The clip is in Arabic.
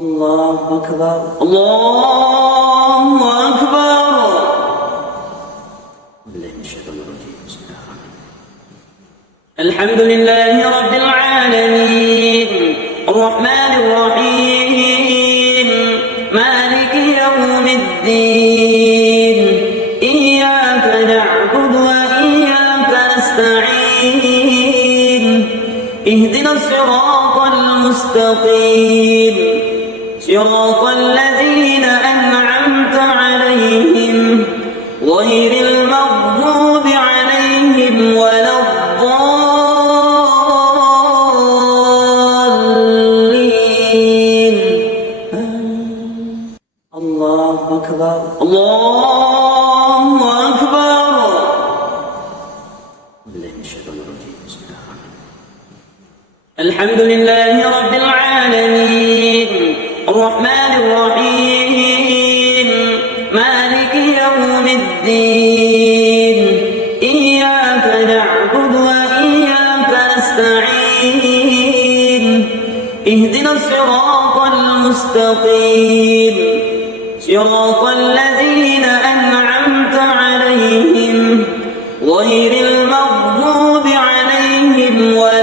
الله أكبر الله أكبر. بالله من الشيطان الرجيم. بسم الله الرحمن الرحيم. الحمد لله رب العالمين الرحمن الرحيم مالك يوم الدين إياك نعبد وإياك نستعين اهدنا الصراط المستقيم صراط الذين أنعمت عليهم غير المغضوب عليهم ولا الضالين. الله أكبر الله أكبر. بالله من الشيطان الرجيم. بسم الله الرحمن الرحيم. الحمد لله رب العالمين الرحمن الرحيم مالك يوم الدين إياك نعبد وإياك نستعين اهدنا الصراط المستقيم صراط الذين أنعمت عليهم غير المغضوب عليهم ولا